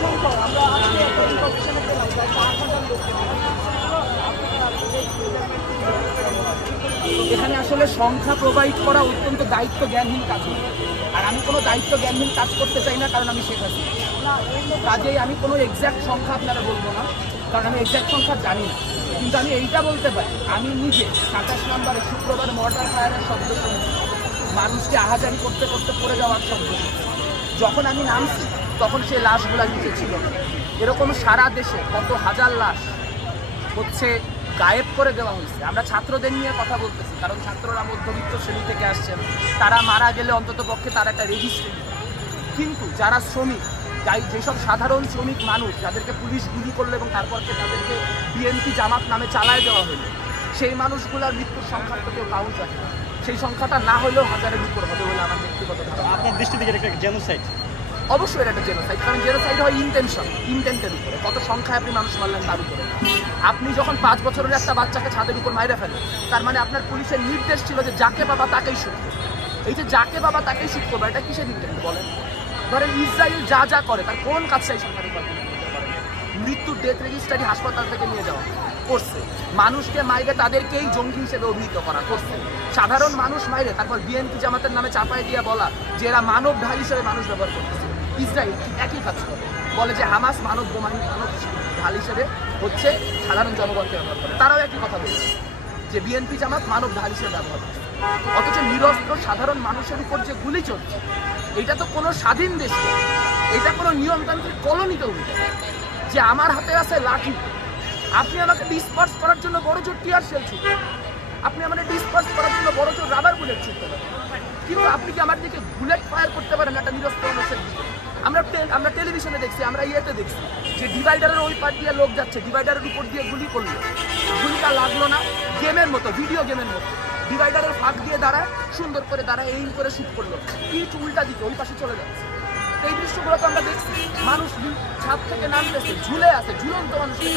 সংখ্যক আমরা আজকে একটা ইনফরমেশনে পেলাম প্রায় 4,000 লোককে এখানে আসলে সংখ্যা প্রোভাইড করা অত্যন্ত দায়িত্ব জ্ঞানহীন কাজ, আর আমি কোনো দায়িত্ব জ্ঞানহীন কাজ করতে চাই না, কারণ আমি শেখ হাসিনা। কাজেই আমি কোনো এক্স্যাক্ট সংখ্যা আপনারা বলবো না, কারণ আমি এক্স্যাক্ট সংখ্যা জানি না। কিন্তু আমি এইটা বলতে পারি, আমি নিজে 27 নম্বরে শুক্রবার মর্টার ফায়ারের শব্দ শুনেছি, মানুষকে আহাজারি করতে করতে পড়ে যাওয়ার শব্দ। যখন আমি নামছি তখন সেই লাশগুলো নিচে ছিল। এরকম সারা দেশে কত হাজার লাশ হচ্ছে গায়েব করে দেওয়া হয়েছে। আমরা ছাত্রদের নিয়ে কথা বলতেছি, কারণ ছাত্ররা মধ্যবিত্ত শ্রেণী থেকে আসছেন, তারা মারা গেলে অন্তত পক্ষে তার একটা রেজিস্ট্রি। কিন্তু যারা শ্রমিক, যেসব সাধারণ শ্রমিক মানুষ যাদেরকে পুলিশ গুলি করলো এবং তারপরকে তাদেরকে বিএনপি জামাত নামে চালায় দেওয়া হলো, সেই মানুষগুলোর মৃত্যুর সংখ্যা তো কেউ কাউন্ট রাখে না। সেই সংখ্যাটা না হলেও হাজারের উপর হবে বলে আমার ব্যক্তিগত ধারণা। আপনার দৃষ্টি থেকে একটা জেনোসাইড? অবশ্যই এটা একটা জেনোসাইড, কারণ জেনোসাইড হয় ইন্টেন্টের উপরে, কত সংখ্যায় আপনি মানুষ মারলেন তার উপরে। আপনি যখন 5 বছরের একটা বাচ্চাকে ছাদের উপর মাইরে ফেলেন, তার মানে আপনার পুলিশের নির্দেশ ছিল যে যাকে বাবা তাকেই শুট করবে। এই যে যাকে বাবা তাকেই শুট করবে, এটা কিসের ইন্টেন্ট বলেন? ধরেন ইসরায়েল যা যা করে তার কোন কাজটা এই সংখ্যা রেকর্ড করতে পারে? মৃত্যুর ডেথ রেজিস্ট্রারি হাসপাতাল থেকে নিয়ে যাওয়া করছে, মানুষকে মাইরে তাদেরকেই জঙ্গি হিসেবে অভিহিত করা করছে, সাধারণ মানুষ মাইরে তারপর বিএনপি জামাতের নামে চাপাই দিয়ে বলা যে এরা মানব ঢাল হিসেবে মানুষ ব্যবহার করতেছে। ইসরায়েল একই কাজ করে, বলে যে হামাস মানব বোমাহীন মানব ঢাল হিসেবে হচ্ছে সাধারণ জনগণকে ব্যবহার করে। তারাও একই কথা বলছে যে বিএনপি জামাত মানব ঢাল হিসেবে ব্যবহার করে। অথচ নিরস্ত্র সাধারণ মানুষের উপর যে গুলি চলছে, এটা তো কোনো স্বাধীন দেশ, এটা কোনো নিয়মতান্ত্রিক কলোনিতে অভিযোগ যে আমার হাতে আছে লাঠি, আপনি আমাকে ডিসপার্স করার জন্য বড় জোর টিয়ার সেল ছুটতে, আপনি আমাকে ডিসপার্স করার জন্য বড় জোর রাবার বুলেট ছুটতে পারেন, কিন্তু আপনি কি আমার দিকে বুলেট ফায়ার করতে পারেন একটা নিরস্ত্র মানুষের দিকে? আমরা টেলিভিশনে দেখছি, আমরা ইয়েতে দেখছি যে ডিভাইডারের ওই পার দিয়ে লোক যাচ্ছে, ডিভাইডারের উপর দিয়ে গুলি করলো, গুলিটা লাগলো না, গেমের মতো, ভিডিও গেমের মতো ডিভাইডারের ফাঁক দিয়ে দাঁড়ায়, সুন্দর করে দাঁড়ায়, এইম করে শুট করলো, পিঠ উল্টা দিকে ওই পাশে চলে যাচ্ছে। এই দৃশ্যগুলো তো আমরা দেখছি, মানুষ ছাদ থেকে নামতেছে, ঝুলে আছে, ঝুলন্ত মানুষকে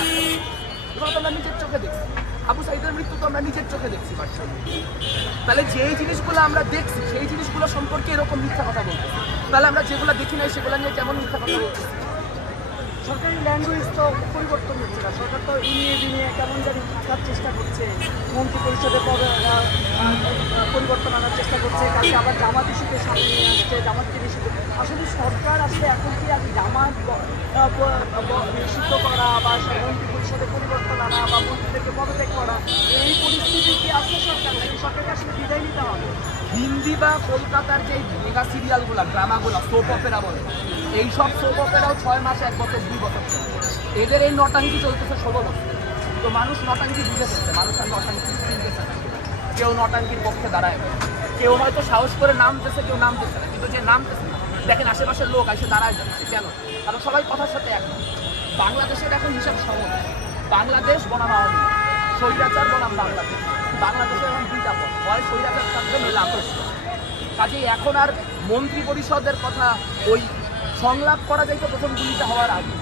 এগুলো তো আমরা নিজের চোখে দেখছি। আবু সাইদের মৃত্যু তো আমরা নিজের চোখে দেখছি। তাহলে যেই জিনিসগুলো আমরা দেখছি সেই জিনিসগুলো সম্পর্কে এরকম মিথ্যা কথা বলতে, তাহলে আমরা যেগুলো দেখি না সেগুলো নিয়ে কেমন মিথ্যা কথা বলছি? সরকারি ল্যাঙ্গুয়েজ তো পরিবর্তন হচ্ছে না, সরকার তো ইনিয়ে বিনিয়ে কেমন জানি থাকার চেষ্টা করছে, মন্ত্রী পরিষদে পরিবর্তন আনার চেষ্টা করছে, কাছে আবার জামাত ইস্যুকে সামনে নিয়ে আসছে, জামাতকে নিষিদ্ধ। আসলে সরকার আসলে এখন কি আর জামাত নিষিদ্ধ করা বা মন্ত্রী পরিষদে পরিবর্তন আনা বা মন্ত্রীদেরকে পদত্যাগ করা, এই পরিস্থিতি কি আসছে সরকার, নাকি সরকারকে আসলে বিদায় নিতে হবে? হিন্দি বা কলকাতার যে মেগা সিরিয়ালগুলো, ড্রামাগুলো, সোপ অপেরা বলে, এইসব সোপ অপেরাও 6 মাস, 1 বছর, 2 বছর এদের এই নটাঙ্কি চলতেছে 16 বছর। তো মানুষ নটাঙ্কি বুঝে ফেলছে, মানুষ আর নটাঙ্কি কিনতেছে না, কেউ নটাঙ্কির পক্ষে দাঁড়ায় না, কেউ হয়তো সাহস করে নামতেছে, কেউ নামতেছে না, কিন্তু যে নামতেছে না দেখেন আশেপাশের লোক এসে দাঁড়ায় যাচ্ছে। কেন? কারণ সবাই কথার সাথে এক। বাংলাদেশের এখন হিসাব সহজ, বাংলাদেশ বনাম আওয়ামী লীগ, স্বৈরাচার বনাম বাংলাদেশ। বাংলাদেশে এখন 2টা পথ, হয় স্বৈরাচার থাকবে নইলে আপোষ। কাজেই এখন আর মন্ত্রী পরিষদের কথা ওই সংলাপ করা যাইতো প্রথম গুলিটা হওয়ার আগে।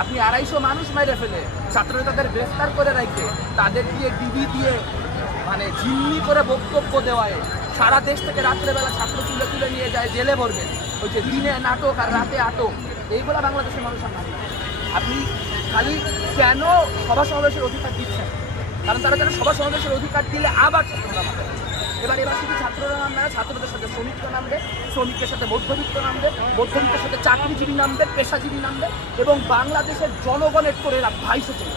আপনি 250 মানুষ মেরে ফেলে ছাত্রনেতাদের গ্রেফতার করে রাখবে, তাদের দিয়ে টিভি দিয়ে মানে ঝিম্মি করে বক্তব্য দেওয়ায় সারা দেশ থেকে রাত্রেবেলা ছাত্র তুলে তুলে নিয়ে যায়, জেলে ভরবে। ওই যে দিনে নাটক আর রাতে আটক, এইগুলো বাংলাদেশের মানুষ আর মানে। আপনি খালি কেন সভা সমাবেশের অধিকার দিচ্ছেন? কারণ তারা যেন সভা সমাবেশের অধিকার দিলে আবার ছাত্ররা মাঠে। এবার শুধু ছাত্ররা নামবে না, ছাত্রদের সাথে শ্রমিকরা নামবে, শ্রমিকের সাথে মধ্যবিত্ত নামবে, মধ্যবিত্তের সাথে চাকরিজীবী নামবে, পেশাজীবী নামবে, এবং বাংলাদেশের জনগণের করে এরা ভাইসে চলে,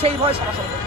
সেই ভয় সভা সমাবেশ।